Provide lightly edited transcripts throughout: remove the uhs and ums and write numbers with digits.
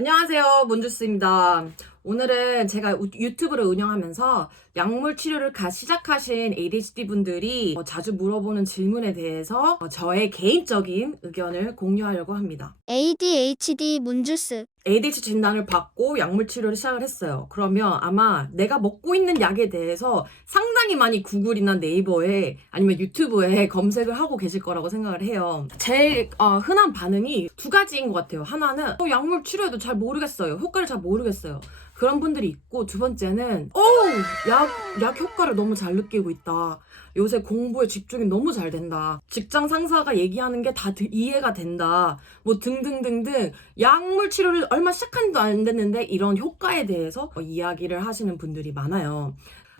안녕하세요, 몬주스입니다. 오늘은 제가 유튜브를 운영하면서 약물 치료를 시작하신 ADHD 분들이 자주 물어보는 질문에 대해서 저의 개인적인 의견을 공유하려고 합니다. ADHD 문주스. ADHD 진단을 받고 약물 치료를 시작을 했어요. 그러면 아마 내가 먹고 있는 약에 대해서 상당히 많이 구글이나 네이버에 아니면 유튜브에 검색을 하고 계실 거라고 생각을 해요. 제일 흔한 반응이 두 가지인 것 같아요. 하나는 약물 치료에도 잘 모르겠어요. 효과를 잘 모르겠어요. 그런 분들이 있고, 두 번째는 약 효과를 너무 잘 느끼고 있다. 요새 공부에 집중이 너무 잘 된다. 직장 상사가 얘기하는 게 다 이해가 된다. 뭐 등등등등 약물 치료를 얼마 시작한 지도 안 됐는데 이런 효과에 대해서 이야기를 하시는 분들이 많아요.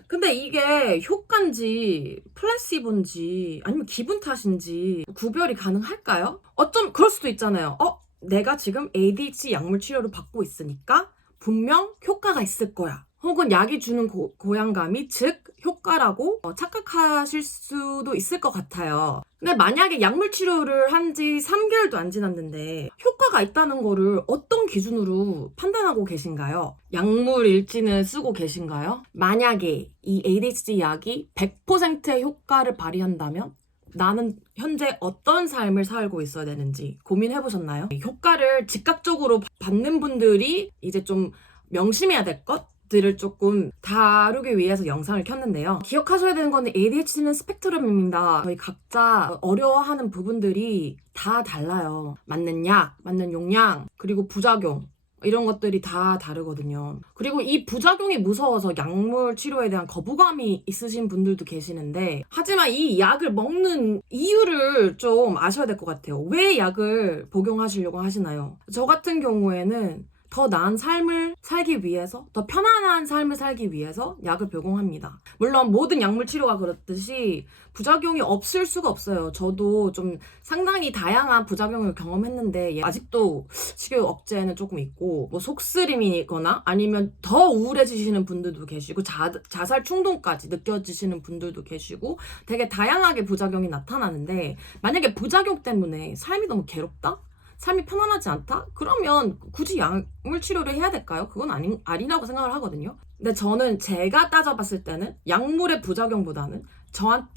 근데 이게 효과인지 플라시보인지 아니면 기분 탓인지 구별이 가능할까요? 어쩜 그럴 수도 있잖아요. 내가 지금 ADHD 약물 치료를 받고 있으니까 분명 효과가 있을 거야. 혹은 약이 주는 고양감이 즉 효과라고 착각하실 수도 있을 것 같아요. 근데 만약에 약물 치료를 한 지 3개월도 안 지났는데 효과가 있다는 거를 어떤 기준으로 판단하고 계신가요? 약물 일지는 쓰고 계신가요? 만약에 이 ADHD 약이 100%의 효과를 발휘한다면 나는 현재 어떤 삶을 살고 있어야 되는지 고민해보셨나요? 효과를 즉각적으로 받는 분들이 이제 좀 명심해야 될 것들을 조금 다루기 위해서 영상을 켰는데요. 기억하셔야 되는 건 ADHD는 스펙트럼입니다. 저희 각자 어려워하는 부분들이 다 달라요. 맞는 약, 맞는 용량, 그리고 부작용. 이런 것들이 다 다르거든요. 그리고 이 부작용이 무서워서 약물 치료에 대한 거부감이 있으신 분들도 계시는데, 하지만 이 약을 먹는 이유를 좀 아셔야 될 것 같아요. 왜 약을 복용하시려고 하시나요? 저 같은 경우에는 더 나은 삶을 살기 위해서, 더 편안한 삶을 살기 위해서 약을 복용합니다. 물론 모든 약물 치료가 그렇듯이 부작용이 없을 수가 없어요. 저도 좀 상당히 다양한 부작용을 경험했는데 아직도 식욕 억제는 조금 있고, 뭐 속쓰림이거나 아니면 더 우울해지시는 분들도 계시고, 자살 충동까지 느껴지시는 분들도 계시고, 되게 다양하게 부작용이 나타나는데, 만약에 부작용 때문에 삶이 너무 괴롭다? 삶이 편안하지 않다? 그러면 굳이 약물 치료를 해야 될까요? 그건 아니라고 생각을 하거든요. 근데 저는 제가 따져봤을 때는 약물의 부작용보다는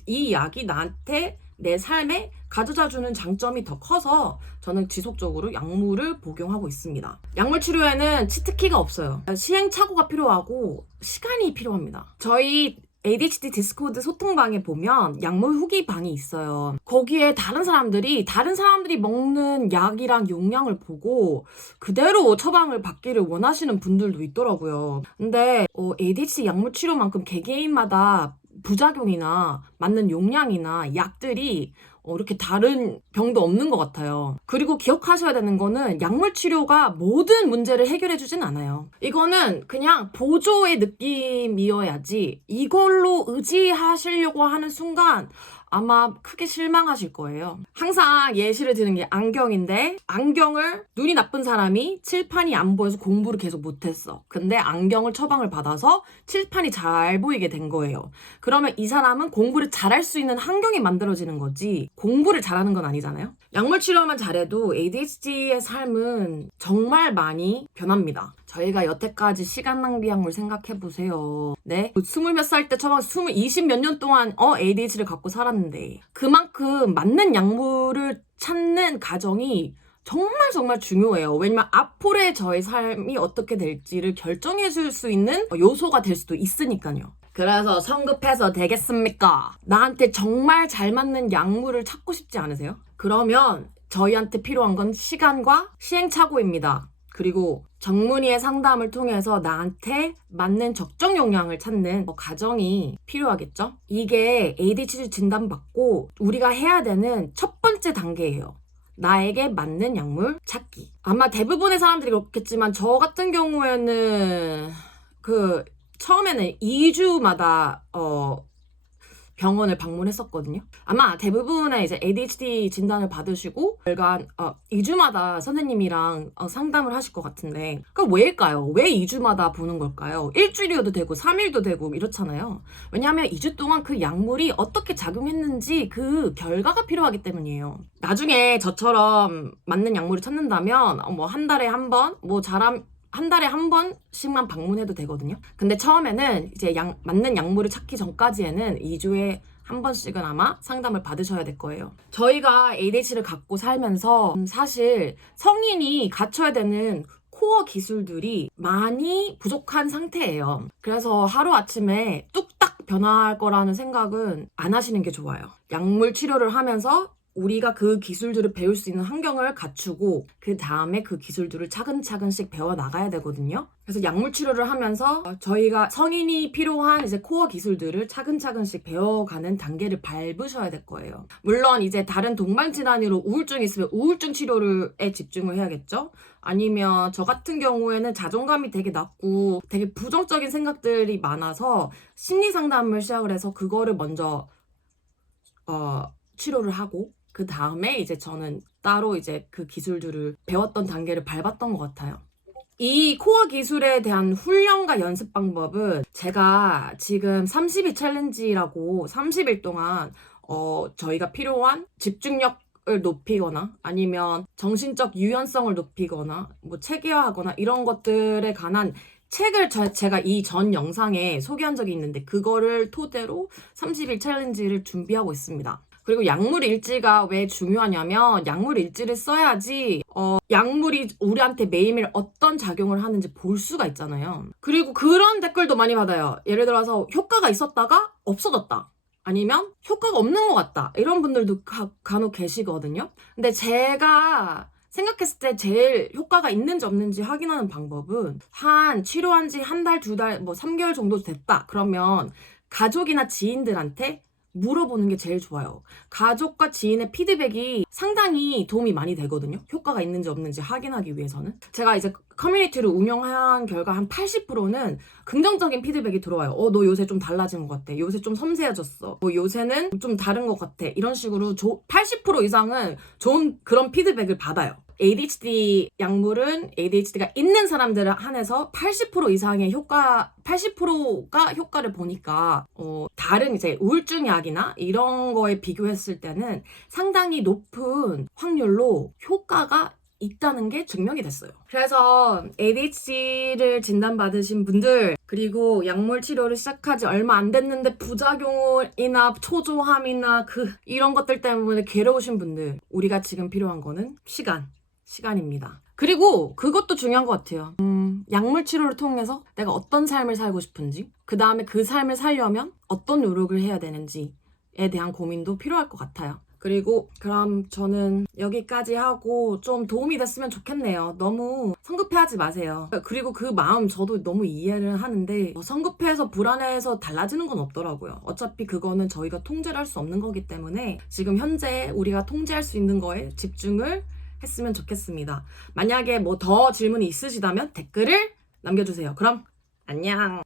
이 약이 나한테 내 삶에 가져다 주는 장점이 더 커서 저는 지속적으로 약물을 복용하고 있습니다. 약물 치료에는 치트키가 없어요. 시행착오가 필요하고 시간이 필요합니다. 저희 ADHD 디스코드 소통방에 보면 약물 후기 방이 있어요. 거기에 다른 사람들이 먹는 약이랑 용량을 보고 그대로 처방을 받기를 원하시는 분들도 있더라고요. 근데 ADHD 약물 치료만큼 개개인마다 부작용이나 맞는 용량이나 약들이 이렇게 다른 병도 없는 것 같아요. 그리고 기억하셔야 되는 거는 약물 치료가 모든 문제를 해결해 주진 않아요. 이거는 그냥 보조의 느낌이어야지 이걸로 의지하시려고 하는 순간 아마 크게 실망하실 거예요. 항상 예시를 드는 게 안경인데, 안경을 눈이 나쁜 사람이 칠판이 안 보여서 공부를 계속 못했어. 근데 안경을 처방을 받아서 칠판이 잘 보이게 된 거예요. 그러면 이 사람은 공부를 잘할 수 있는 환경이 만들어지는 거지 공부를 잘하는 건 아니잖아요. 약물 치료만 잘해도 ADHD의 삶은 정말 많이 변합니다. 저희가 여태까지 시간 낭비한 걸 생각해보세요. 네? 20몇 살 때 처방 20 몇 년 동안 ADHD를 갖고 살았는데 그만큼 맞는 약물을 찾는 과정이 정말 중요해요. 왜냐면 앞으로의 저의 삶이 어떻게 될지를 결정해 줄 수 있는 요소가 될 수도 있으니까요. 그래서 성급해서 되겠습니까? 나한테 정말 잘 맞는 약물을 찾고 싶지 않으세요? 그러면 저희한테 필요한 건 시간과 시행착오입니다. 그리고 전문의의 상담을 통해서 나한테 맞는 적정 용량을 찾는 과정이 필요하겠죠? 이게 ADHD 진단받고 우리가 해야 되는 첫 번째 단계예요. 나에게 맞는 약물 찾기. 아마 대부분의 사람들이 그렇겠지만 저 같은 경우에는 처음에는 2주마다 병원을 방문했었거든요. 아마 대부분의 이제 ADHD 진단을 받으시고 결과 2주마다 선생님이랑 상담을 하실 것 같은데, 그럼 왜일까요? 왜 2주마다 보는 걸까요? 일주일이어도 되고 3일도 되고 이렇잖아요. 왜냐하면 2주 동안 그 약물이 어떻게 작용했는지 그 결과가 필요하기 때문이에요. 나중에 저처럼 맞는 약물을 찾는다면 뭐 한 달에 한 번, 뭐 한 달에 한 번씩만 방문해도 되거든요. 근데 처음에는 이제 맞는 약물을 찾기 전까지에는 2주에 한 번씩은 아마 상담을 받으셔야 될 거예요. 저희가 ADHD를 갖고 살면서 사실 성인이 갖춰야 되는 코어 기술들이 많이 부족한 상태예요. 그래서 하루아침에 뚝딱 변화할 거라는 생각은 안 하시는 게 좋아요. 약물 치료를 하면서 우리가 그 기술들을 배울 수 있는 환경을 갖추고 그 다음에 그 기술들을 차근차근씩 배워 나가야 되거든요. 그래서 약물 치료를 하면서 저희가 성인이 필요한 이제 코어 기술들을 차근차근씩 배워가는 단계를 밟으셔야 될 거예요. 물론 이제 다른 동반 질환으로 우울증이 있으면 우울증 치료에 집중을 해야겠죠. 아니면 저 같은 경우에는 자존감이 되게 낮고 되게 부정적인 생각들이 많아서 심리 상담을 시작을 해서 그거를 먼저 치료를 하고 그 다음에 이제 저는 따로 이제 그 기술들을 배웠던 단계를 밟았던 것 같아요. 이 코어 기술에 대한 훈련과 연습 방법은 제가 지금 30일 챌린지라고 30일 동안 저희가 필요한 집중력을 높이거나 아니면 정신적 유연성을 높이거나 뭐 체계화하거나 이런 것들에 관한 책을 제가 이 전 영상에 소개한 적이 있는데 그거를 토대로 30일 챌린지를 준비하고 있습니다. 그리고 약물 일지가 왜 중요하냐면 약물 일지를 써야지 약물이 우리한테 매일매일 어떤 작용을 하는지 볼 수가 있잖아요. 그리고 그런 댓글도 많이 받아요. 예를 들어서 효과가 있었다가 없어졌다. 아니면 효과가 없는 것 같다. 이런 분들도 간혹 계시거든요. 근데 제가 생각했을 때 제일 효과가 있는지 없는지 확인하는 방법은 치료한 지 한 달, 두 달, 뭐 3개월 정도 됐다. 그러면 가족이나 지인들한테 물어보는 게 제일 좋아요. 가족과 지인의 피드백이 상당히 도움이 많이 되거든요. 효과가 있는지 없는지 확인하기 위해서는. 제가 이제 커뮤니티를 운영한 결과 한 80%는 긍정적인 피드백이 들어와요. 너 요새 좀 달라진 것 같아. 요새 좀 섬세해졌어. 뭐 요새는 좀 다른 것 같아. 이런 식으로 80% 이상은 좋은 그런 피드백을 받아요. ADHD 약물은 ADHD가 있는 사람들을 한해서 80% 이상의 80%가 효과를 보니까 다른 이제 우울증 약이나 이런 거에 비교했을 때는 상당히 높은 확률로 효과가 있다는 게 증명이 됐어요. 그래서 ADHD를 진단받으신 분들, 그리고 약물 치료를 시작하지 얼마 안 됐는데 부작용이나 초조함이나 이런 것들 때문에 괴로우신 분들, 우리가 지금 필요한 거는 시간입니다. 그리고 그것도 중요한 것 같아요. 약물 치료를 통해서 내가 어떤 삶을 살고 싶은지, 그 다음에 그 삶을 살려면 어떤 노력을 해야 되는지에 대한 고민도 필요할 것 같아요. 그리고 그럼 저는 여기까지 하고 좀 도움이 됐으면 좋겠네요. 너무 성급해하지 마세요. 그리고 그 마음 저도 너무 이해를 하는데 성급해서 불안해서 달라지는 건 없더라고요. 어차피 그거는 저희가 통제를 할 수 없는 거기 때문에 지금 현재 우리가 통제할 수 있는 거에 집중을 했으면 좋겠습니다. 만약에 뭐 더 질문이 있으시다면 댓글을 남겨주세요. 그럼 안녕.